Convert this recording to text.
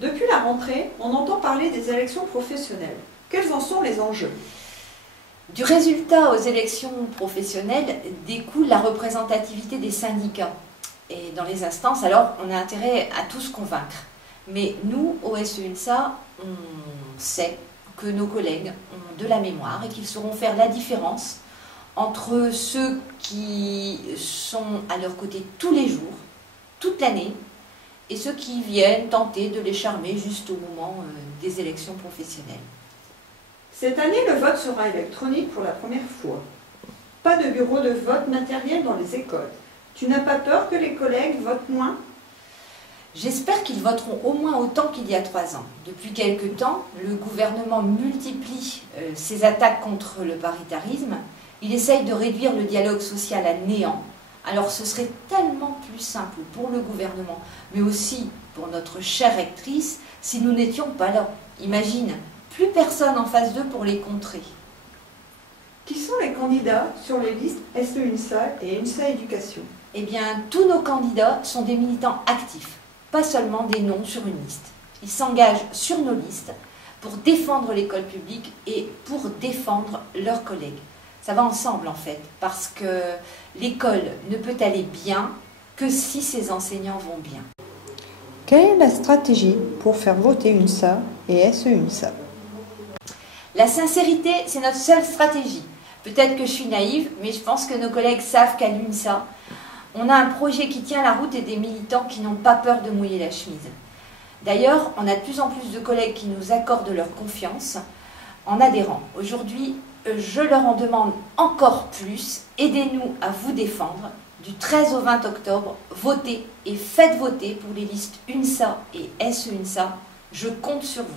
depuis la rentrée, on entend parler des élections professionnelles. Quels en sont les enjeux? Du résultat aux élections professionnelles découle la représentativité des syndicats. Et dans les instances, alors, on a intérêt à tous convaincre. Mais nous, au SEUNSA, on sait que nos collègues ont de la mémoire et qu'ils sauront faire la différence entre ceux qui sont à leur côté tous les jours, toute l'année, et ceux qui viennent tenter de les charmer juste au moment des élections professionnelles. Cette année, le vote sera électronique pour la première fois. Pas de bureau de vote matériel dans les écoles. Tu n'as pas peur que les collègues votent moins? J'espère qu'ils voteront au moins autant qu'il y a 3 ans. Depuis quelque temps, le gouvernement multiplie ses attaques contre le paritarisme. Il essaye de réduire le dialogue social à néant. Alors ce serait tellement plus simple pour le gouvernement, mais aussi pour notre chère rectrice, si nous n'étions pas là. Imagine, plus personne en face d'eux pour les contrer. Qui sont les candidats sur les listes SEUNSA et UNSA Éducation? Eh bien, tous nos candidats sont des militants actifs, pas seulement des noms sur une liste. Ils s'engagent sur nos listes pour défendre l'école publique et pour défendre leurs collègues. Ça va ensemble en fait, parce que l'école ne peut aller bien que si ses enseignants vont bien. Quelle est la stratégie pour faire voter UNSA et SEUNSA? La sincérité, c'est notre seule stratégie. Peut-être que je suis naïve, mais je pense que nos collègues savent qu'à l'UNSA, on a un projet qui tient la route et des militants qui n'ont pas peur de mouiller la chemise. D'ailleurs, on a de plus en plus de collègues qui nous accordent leur confiance en adhérant. Aujourd'hui, je leur en demande encore plus. Aidez-nous à vous défendre. Du 13 au 20 octobre, votez et faites voter pour les listes UNSA et SEUNSA. Je compte sur vous.